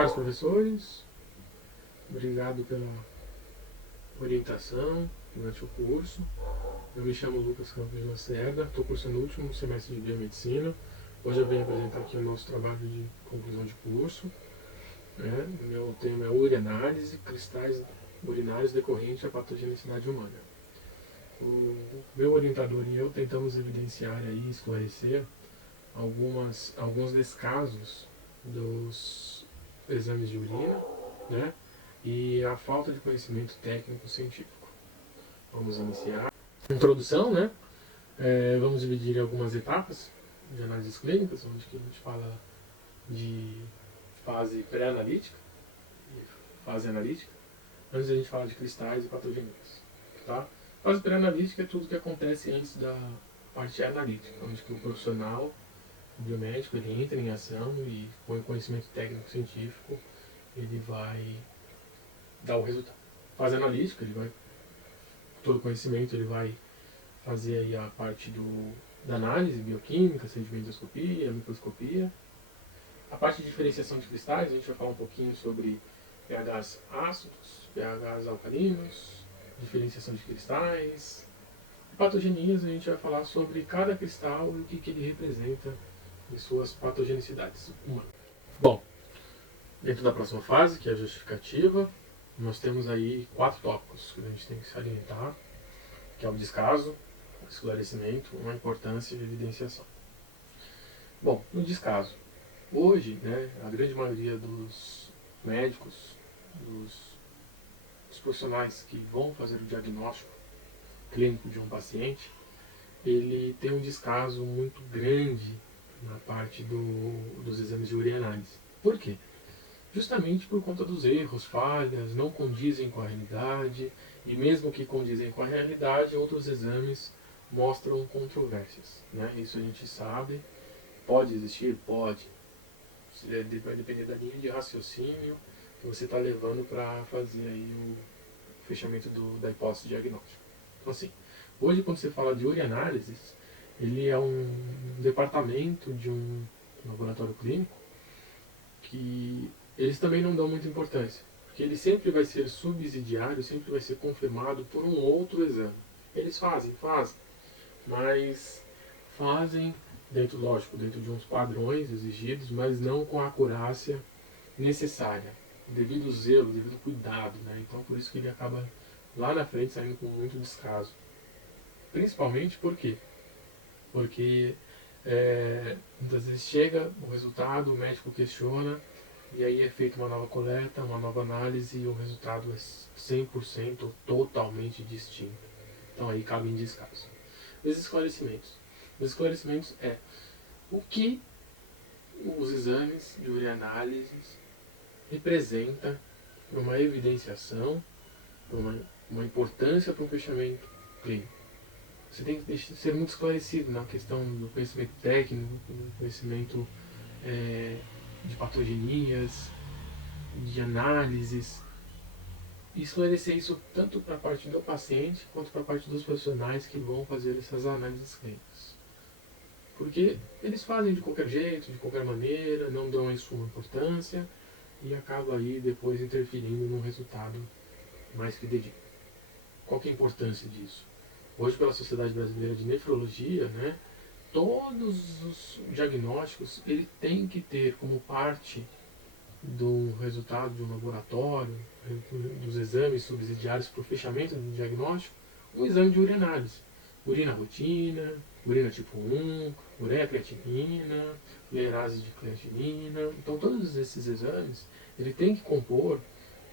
Caros professores, obrigado pela orientação durante o curso. Eu me chamo Lucas Campos de Lacerda, estou cursando o último semestre de Biomedicina. Hoje eu venho apresentar aqui o nosso trabalho de conclusão de curso. Meu tema é ureanálise, cristais urinários decorrentes da patogenicidade humana. O meu orientador e eu tentamos evidenciar e esclarecer alguns descasos dos exames de urina, e a falta de conhecimento técnico-científico. Vamos iniciar. Introdução, vamos dividir em algumas etapas de análises clínicas, onde a gente fala de fase pré-analítica e fase analítica, antes a gente fala de cristais e patogenias. Tá? Fase pré-analítica é tudo que acontece antes da parte analítica, onde que o profissional, o biomédico, ele entra em ação e com o conhecimento técnico-científico ele vai dar o resultado. Fase analítica, ele vai, todo o conhecimento, ele vai fazer aí a parte da análise bioquímica, sedimentoscopia, microscopia. A parte de diferenciação de cristais, a gente vai falar um pouquinho sobre pHs ácidos, pHs alcalinos, diferenciação de cristais. Patogenias, a gente vai falar sobre cada cristal e o que ele representa em suas patogenicidades humanas. Bom, dentro da próxima fase, que é a justificativa, nós temos aí 4 tópicos que a gente tem que salientar, que é o descaso, o esclarecimento, a importância e a evidenciação. Bom, no descaso, hoje, a grande maioria dos médicos, dos profissionais que vão fazer o diagnóstico clínico de um paciente, ele tem um descaso muito grande na parte dos exames de ureanálise. Por quê? Justamente por conta dos erros, falhas, não condizem com a realidade, e mesmo que condizem com a realidade, outros exames mostram controvérsias. Isso a gente sabe. Pode existir? Pode. Vai depender da linha de raciocínio que você está levando para fazer aí o fechamento da hipótese diagnóstica. Então, assim, hoje quando você fala de ureanálises, ele é um departamento de um laboratório clínico que eles também não dão muita importância, porque ele sempre vai ser subsidiário, sempre vai ser confirmado por um outro exame. Eles fazem, mas fazem lógico, dentro de uns padrões exigidos, mas não com a acurácia necessária, devido zelo, devido cuidado, Então por isso que ele acaba lá na frente saindo com muito descaso. Principalmente por quê? Porque muitas vezes chega o resultado, o médico questiona, e aí é feita uma nova coleta, uma nova análise e o resultado é 100% ou totalmente distinto. Então aí cabe em descaso. Os esclarecimentos. Os esclarecimentos é o que os exames de ureanálise representam para uma evidenciação, para uma importância para o fechamento clínico. Você tem que ser muito esclarecido na questão do conhecimento técnico, do conhecimento de patogenias, de análises, e esclarecer isso tanto para a parte do paciente quanto para a parte dos profissionais que vão fazer essas análises clínicas. Porque eles fazem de qualquer jeito, de qualquer maneira, não dão isso uma importância e acaba aí depois interferindo num resultado mais fidedigno. Qual que é a importância disso? Hoje, pela Sociedade Brasileira de Nefrologia, todos os diagnósticos ele tem que ter como parte do resultado de um laboratório, dos exames subsidiários para o fechamento do diagnóstico, um exame de ureanálise. Urina rotina, urina tipo 1, ureia-creatinina, urease de creatinina. Então todos esses exames ele tem que compor,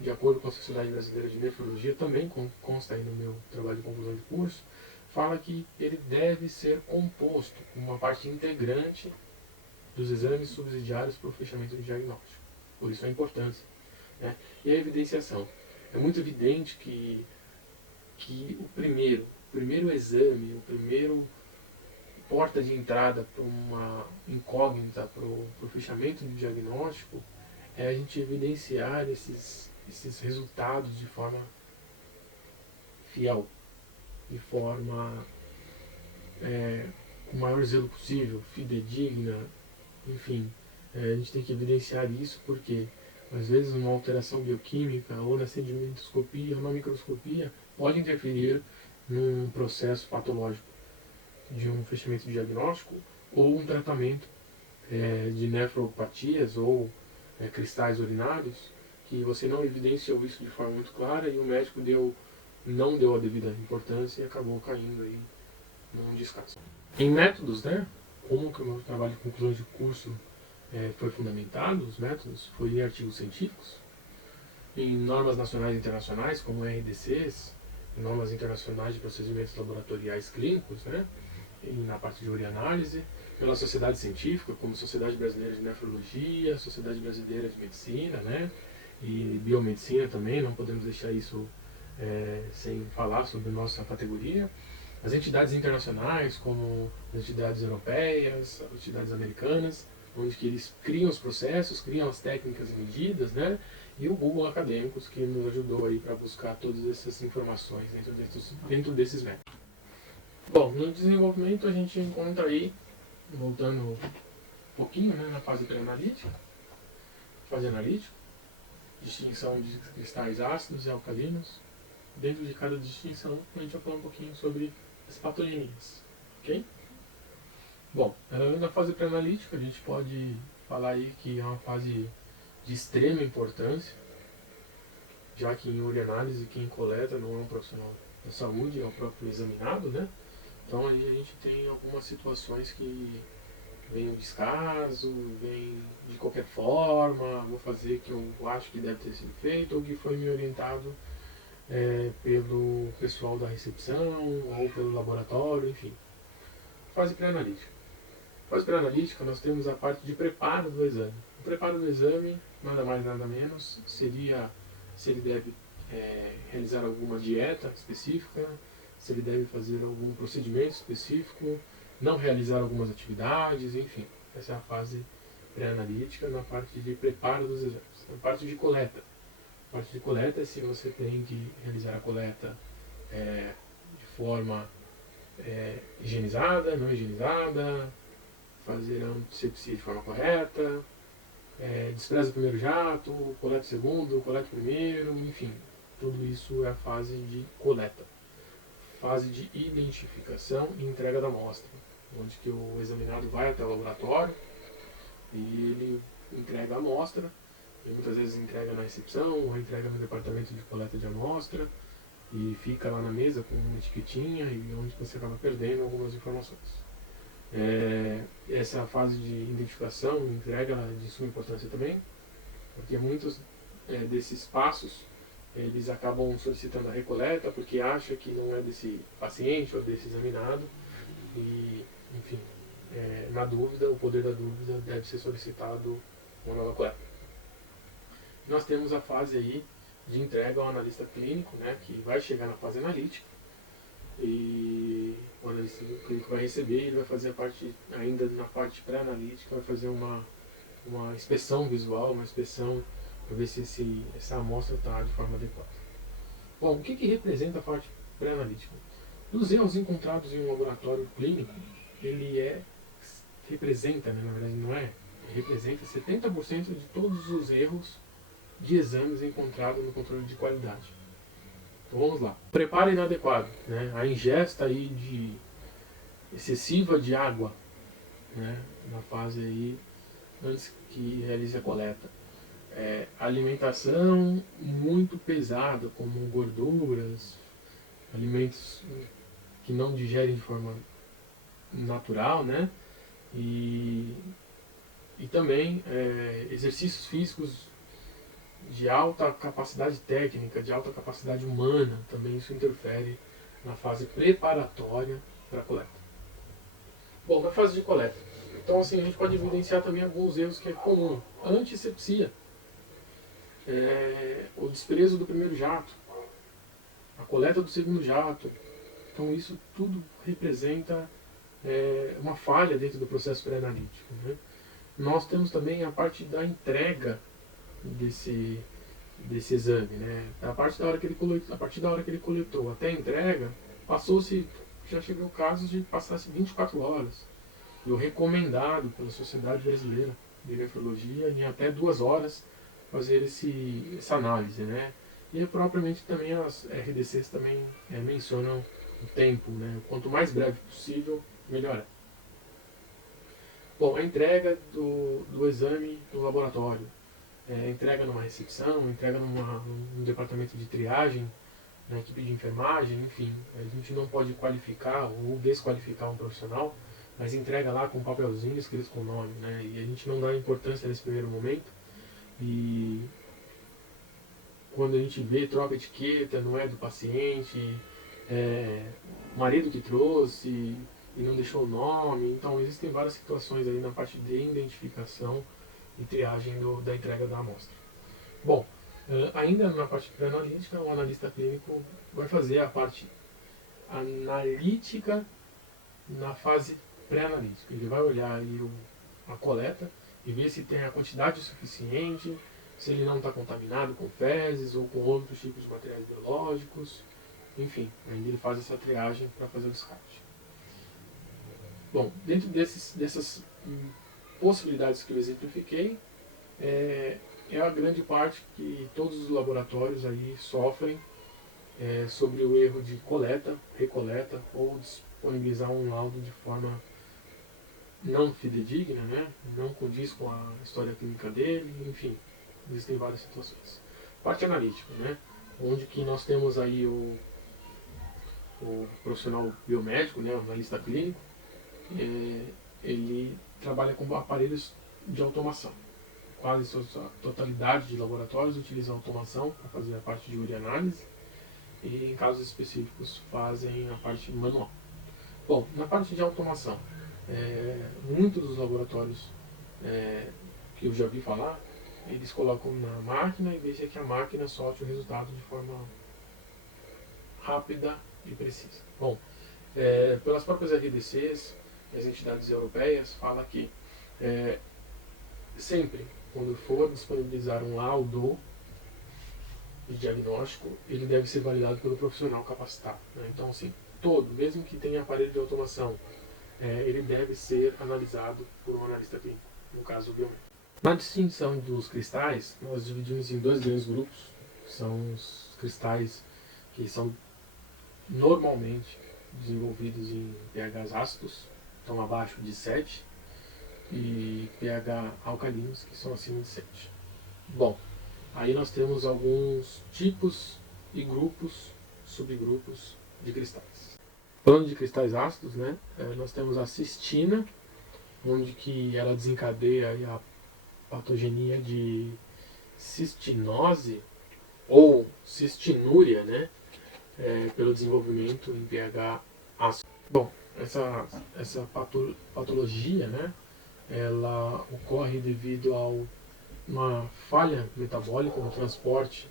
de acordo com a Sociedade Brasileira de Nefrologia, também consta aí no meu trabalho de conclusão de curso, fala que ele deve ser composto como uma parte integrante dos exames subsidiários para o fechamento do diagnóstico. Por isso a importância. E a evidenciação. É muito evidente que o primeiro exame, o primeiro porta de entrada para uma incógnita, para o fechamento do diagnóstico, é a gente evidenciar esses resultados de forma fiel, de forma com o maior zelo possível, fidedigna, enfim. A gente tem que evidenciar isso porque às vezes uma alteração bioquímica ou na sedimentoscopia ou na microscopia pode interferir num processo patológico de um fechamento diagnóstico ou um tratamento de nefropatias ou cristais urinários que você não evidenciou isso de forma muito clara e o médico não deu a devida importância e acabou caindo aí num descaso. Em métodos, né, como que o meu trabalho de conclusão de curso foi fundamentado, os métodos, foi em artigos científicos, em normas nacionais e internacionais, como RDCs, normas internacionais de procedimentos laboratoriais clínicos, né, e na parte de urianálise, pela sociedade científica, como Sociedade Brasileira de Nefrologia, Sociedade Brasileira de Medicina, né, e Biomedicina também, não podemos deixar isso sem falar sobre nossa categoria. As entidades internacionais, como as entidades europeias, as entidades americanas, onde que eles criam os processos, criam as técnicas e medidas, né? E o Google Acadêmicos, que nos ajudou aí para buscar todas essas informações dentro desses métodos. Bom, no desenvolvimento a gente encontra aí, voltando um pouquinho, né, na fase pré-analítica, fase analítica, distinção de cristais ácidos e alcalinos. Dentro de cada distinção, a gente vai falar um pouquinho sobre as patogenias, ok? Bom, na fase pré-analítica, a gente pode falar aí que é uma fase de extrema importância, já que em urianálise quem coleta não é um profissional da saúde, é o próprio examinado, né? Então aí a gente tem algumas situações que vem o descaso, vem de qualquer forma, vou fazer que eu acho que deve ter sido feito ou que foi me orientado pelo pessoal da recepção ou pelo laboratório, enfim. Fase pré-analítica. Fase pré-analítica nós temos a parte de preparo do exame. O preparo do exame, nada mais nada menos, seria se ele deve realizar alguma dieta específica, se ele deve fazer algum procedimento específico, não realizar algumas atividades, enfim. Essa é a fase pré-analítica na parte de preparo dos exames. Na parte de coleta. A parte de coleta é se você tem que realizar a coleta de forma higienizada, não higienizada, fazer a antisepsia de forma correta, despreza o primeiro jato, coleta o segundo, coleta o primeiro, enfim. Tudo isso é a fase de coleta. Fase de identificação e entrega da amostra, onde que o examinado vai até o laboratório e ele entrega a amostra, e muitas vezes entrega na recepção ou entrega no departamento de coleta de amostra e fica lá na mesa com uma etiquetinha e onde você acaba perdendo algumas informações. Essa fase de identificação e entrega de suma importância também, porque muitos desses passos eles acabam solicitando a recoleta porque acha que não é desse paciente ou desse examinado e, enfim, na dúvida, o poder da dúvida deve ser solicitado uma nova coleta. Nós temos a fase aí de entrega ao analista clínico, né, que vai chegar na fase analítica e o analista clínico vai receber e ele vai fazer a parte, ainda na parte pré-analítica, vai fazer uma inspeção visual, uma inspeção para ver se essa amostra está de forma adequada. Bom, o que representa a parte pré-analítica? Os erros encontrados em um laboratório clínico, ele representa, né, na verdade não representa 70% de todos os erros de exames encontrados no controle de qualidade. Então vamos lá. Preparo inadequado, né, a ingesta aí excessiva de água, né, na fase aí antes que realize a coleta. Alimentação muito pesada, como gorduras, alimentos que não digerem de forma natural, né? E também exercícios físicos de alta capacidade técnica, de alta capacidade humana, também isso interfere na fase preparatória para a coleta. Bom, na fase de coleta. Então assim, a gente pode evidenciar também alguns erros que é comum. A antisepsia. O desprezo do primeiro jato, a coleta do segundo jato. Então isso tudo representa uma falha dentro do processo pré-analítico, né? Nós temos também a parte da entrega desse exame, né? A partir da hora que ele coletou até a entrega, já chegou casos de passar 24 horas. E o recomendado pela Sociedade Brasileira de Nefrologia em até 2 horas fazer essa análise, né? E propriamente também as RDCs também mencionam o tempo, né? Quanto mais breve possível, melhor. Bom, a entrega do exame no laboratório, entrega numa recepção, entrega num departamento de triagem, na equipe de enfermagem, enfim, a gente não pode qualificar ou desqualificar um profissional, mas entrega lá com um papelzinho escrito com o nome, né? E a gente não dá importância nesse primeiro momento. E quando a gente vê, troca etiqueta, não é do paciente, o marido que trouxe e não deixou o nome. Então existem várias situações aí na parte de identificação e triagem da entrega da amostra. Bom, ainda na parte pré-analítica, o analista clínico vai fazer a parte analítica na fase pré-analítica. Ele vai olhar aí a coleta e ver se tem a quantidade suficiente, se ele não está contaminado com fezes ou com outros tipos de materiais biológicos, enfim, ainda ele faz essa triagem para fazer o descarte. Bom, dentro dessas possibilidades que eu exemplifiquei, é a grande parte que todos os laboratórios aí sofrem sobre o erro de coleta, recoleta ou disponibilizar um laudo de forma não fidedigna, né? Não condiz com a história clínica dele, enfim, existem várias situações. Parte analítica, né? Onde que nós temos aí o profissional biomédico, né? O analista clínico, ele trabalha com aparelhos de automação. Quase a totalidade de laboratórios utiliza automação para fazer a parte de ureanálise e, em casos específicos, fazem a parte manual. Bom, na parte de automação, muitos dos laboratórios que eu já vi falar, eles colocam na máquina e deixam que a máquina solte o resultado de forma rápida e precisa. Bom, pelas próprias RDCs, as entidades europeias falam que sempre, quando for disponibilizar um laudo de diagnóstico, ele deve ser validado pelo profissional capacitado, né? Então, assim, mesmo que tenha aparelho de automação, ele deve ser analisado por um analista clínico, no caso biomédico. Na distinção dos cristais, nós dividimos em dois grandes grupos, que são os cristais que são normalmente desenvolvidos em pHs ácidos, então abaixo de 7, e pH alcalinos, que são acima de 7. Bom, aí nós temos alguns tipos e grupos, subgrupos de cristais. Falando de cristais ácidos, né, nós temos a cistina, onde que ela desencadeia a patogenia de cistinose ou cistinúria, né, pelo desenvolvimento em pH ácido. Bom, essa patologia, né, ela ocorre devido a uma falha metabólica no transporte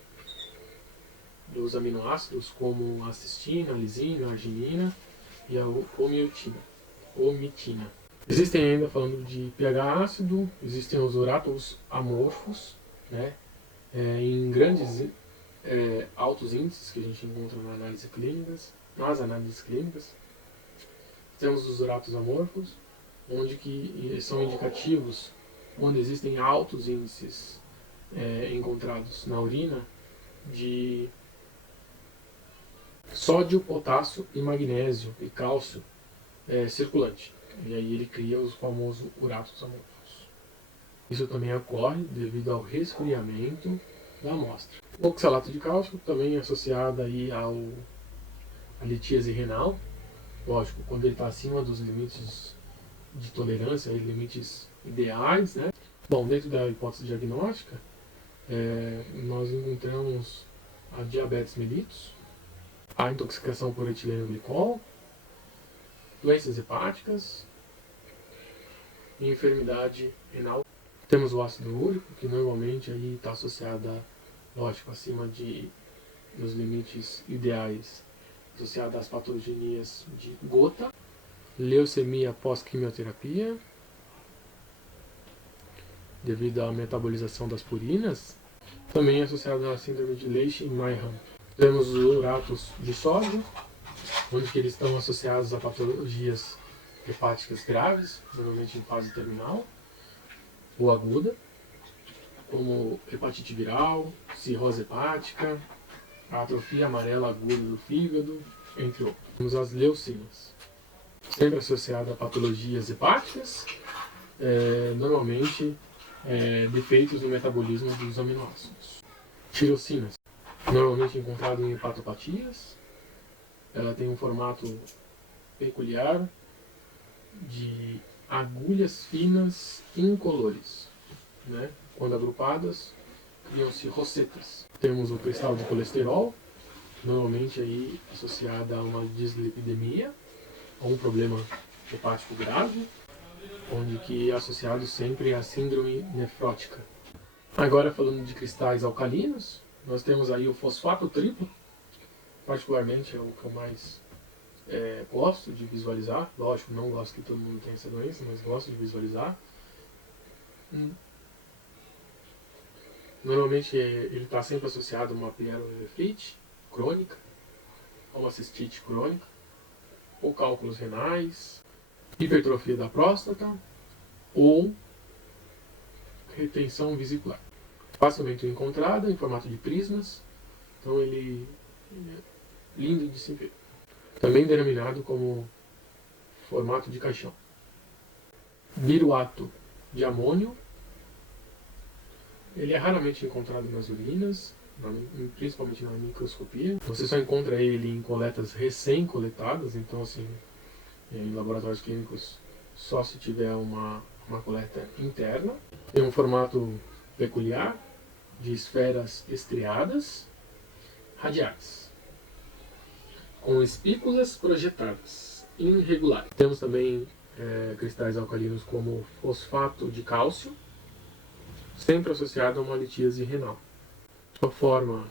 dos aminoácidos, como a cistina, a lisina, a arginina e a omitina. Existem ainda, falando de pH ácido, existem os urátols amorfos, né, em grandes altos índices que a gente encontra nas análises clínicas. Temos os urátols amorfos, onde que são indicativos onde existem altos índices encontrados na urina de sódio, potássio e magnésio e cálcio circulante. E aí ele cria os famosos urátols amorfos. Isso também ocorre devido ao resfriamento da amostra. O oxalato de cálcio também é associado aí à litíase renal. Lógico, quando ele está acima dos limites de tolerância, limites ideais, né? Bom, dentro da hipótese diagnóstica, nós encontramos a diabetes mellitus, a intoxicação por etileno glicol, doenças hepáticas e enfermidade renal. Temos o ácido úrico, que normalmente aí está associado, lógico, acima dos limites ideais, associado às patogenias de gota, leucemia pós-quimioterapia, devido à metabolização das purinas, também associado à síndrome de Lesch-Nyhan. Temos os urátols de sódio, onde eles estão associados a patologias hepáticas graves, normalmente em fase terminal ou aguda. como hepatite viral, cirrose hepática, a atrofia amarela aguda do fígado, entre outros. Temos as leucinas, sempre associada a patologias hepáticas, normalmente defeitos no metabolismo dos aminoácidos. Tirosinas, normalmente encontrado em hepatopatias, ela tem um formato peculiar de agulhas finas incolores, né? Quando agrupadas, criam-se rosetas. Temos o cristal de colesterol, normalmente aí associada a uma dislipidemia, a um problema hepático grave, onde que é associado sempre à síndrome nefrótica. Agora falando de cristais alcalinos, nós temos aí o fosfato triplo, particularmente é o que eu mais gosto de visualizar. Lógico, não gosto que todo mundo tenha essa doença, mas gosto de visualizar. Normalmente ele está sempre associado a uma pielonefrite crônica, a uma cistite crônica, ou cálculos renais, hipertrofia da próstata ou retenção vesicular. Facilmente encontrada em formato de prismas, então ele é lindo de se ver. Também denominado como formato de caixão. Biruato de amônio. Ele é raramente encontrado nas urinas, principalmente na microscopia. Você só encontra ele em coletas recém-coletadas, então assim, em laboratórios clínicos só se tiver uma coleta interna. Tem um formato peculiar de esferas estriadas, radiais, com espículas projetadas, irregulares. Temos também cristais alcalinos como fosfato de cálcio, sempre associado a uma litíase renal. Sua forma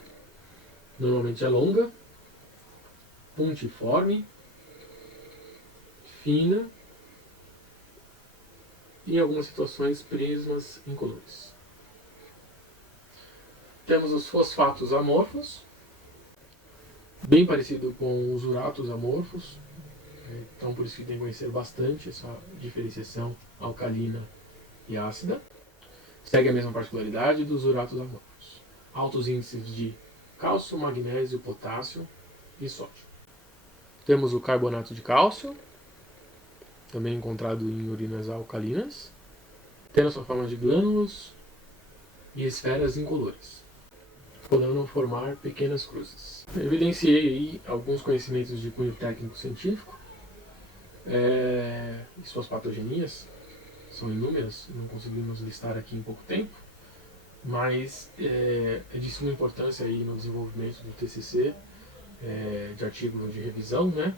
normalmente é longa, puntiforme, fina e em algumas situações prismas incolores. Temos os fosfatos amorfos, bem parecido com os uratos amorfos, então por isso que tem que conhecer bastante essa diferenciação alcalina e ácida. Segue a mesma particularidade dos uratos amorfos. Altos índices de cálcio, magnésio, potássio e sódio. Temos o carbonato de cálcio, também encontrado em urinas alcalinas, tendo sua forma de glânulos e esferas incolores, podendo formar pequenas cruzes. Evidenciei aí alguns conhecimentos de cunho técnico-científico, e suas patogenias são inúmeras, não conseguimos listar aqui em pouco tempo, mas é de suma importância aí no desenvolvimento do TCC, de artigo de revisão, né?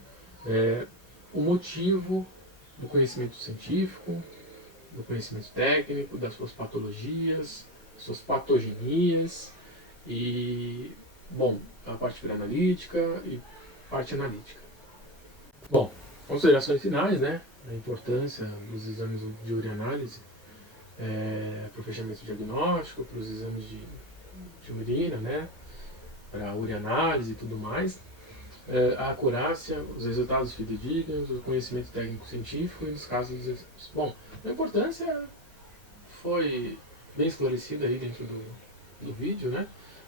O motivo do conhecimento científico, do conhecimento técnico, das suas patologias, suas patogenias e, bom, a parte pré-analítica e parte analítica. Bom, considerações finais, né? A importância dos exames de ureanálise para o fechamento diagnóstico, para os exames de urina, né? Para a ureanálise e tudo mais. A acurácia, os resultados fidedignos, o conhecimento técnico-científico e nos casos dos exames. Bom, a importância foi bem esclarecida aí dentro do vídeo, né?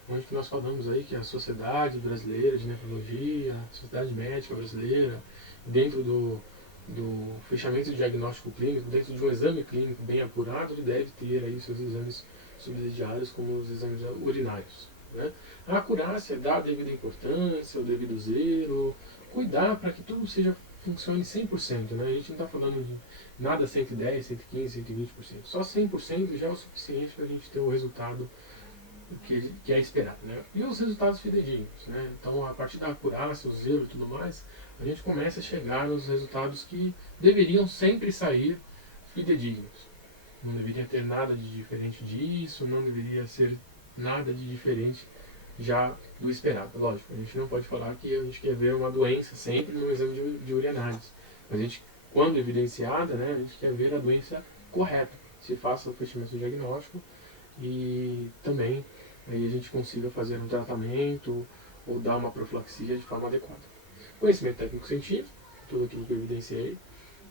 Onde que nós falamos aí que a Sociedade Brasileira de Nefrologia, a Sociedade Médica Brasileira, dentro do fechamento diagnóstico clínico, dentro de um exame clínico bem apurado, ele deve ter aí seus exames subsidiários como os exames urinários, né? A acurácia dá a devida importância, o devido zelo, cuidar para que tudo funcione 100%, né? A gente não está falando de nada 110, 115, 120%. Só 100% já é o suficiente para a gente ter o resultado que é esperado, né? E os resultados fidedignos, né? Então, a partir da acurácia, o zelo e tudo mais, a gente começa a chegar nos resultados que deveriam sempre sair fidedignos. Não deveria ter nada de diferente disso, não deveria ser nada de diferente já do esperado. Lógico, a gente não pode falar que a gente quer ver uma doença sempre no exame de ureanálise. Mas a gente, quando evidenciada, né, a gente quer ver a doença correta, se faça o fechamento diagnóstico e também aí a gente consiga fazer um tratamento ou dar uma profilaxia de forma adequada. Conhecimento técnico-científico, tudo aquilo que eu evidenciei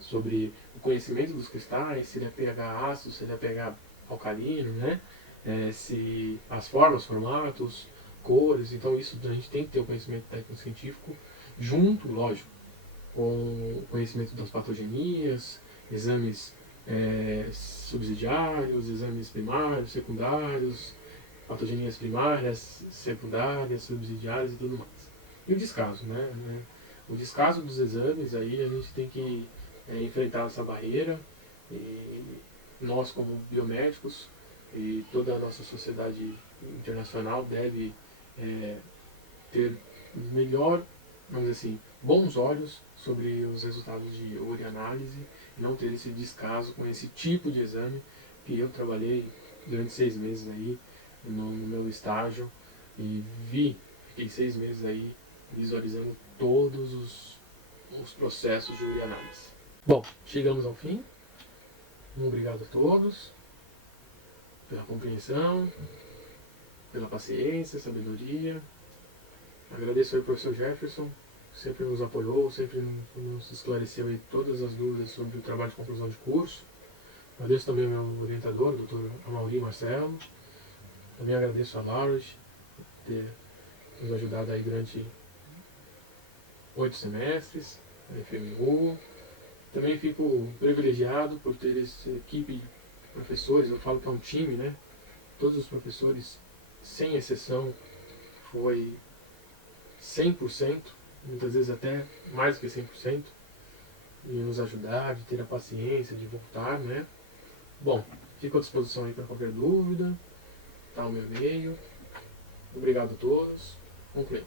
sobre o conhecimento dos cristais, se ele é pH ácido, se ele é pH alcalino, né? se as formas, formatos, cores. Então isso a gente tem que ter o conhecimento técnico-científico junto, lógico, com o conhecimento das patogenias, exames subsidiários, exames primários, secundários, patogenias primárias, secundárias, subsidiárias e tudo mais. E o descaso, né? O descaso dos exames, aí a gente tem que enfrentar essa barreira, e nós como biomédicos e toda a nossa sociedade internacional deve ter melhor, vamos dizer assim, bons olhos sobre os resultados de ureanálise e não ter esse descaso com esse tipo de exame que eu trabalhei durante 6 meses aí no meu estágio e fiquei 6 meses aí visualizando todos os processos de ureanálise. Bom, chegamos ao fim. Obrigado a todos pela compreensão, pela paciência, sabedoria. Agradeço ao professor Jefferson, que sempre nos apoiou, sempre nos esclareceu aí todas as dúvidas sobre o trabalho de conclusão de curso. Agradeço também ao meu orientador, o Dr. Amaury Marcelo. Também agradeço a Laura por ter nos ajudado aí durante 8 semestres, a FMU. Também fico privilegiado por ter essa equipe de professores, eu falo que é um time, né? Todos os professores, sem exceção, foi 100%, muitas vezes até mais do que 100%, de nos ajudar, de ter a paciência, de voltar, né? Bom, fico à disposição aí para qualquer dúvida, tá o meu e-mail. Obrigado a todos. Concluímos.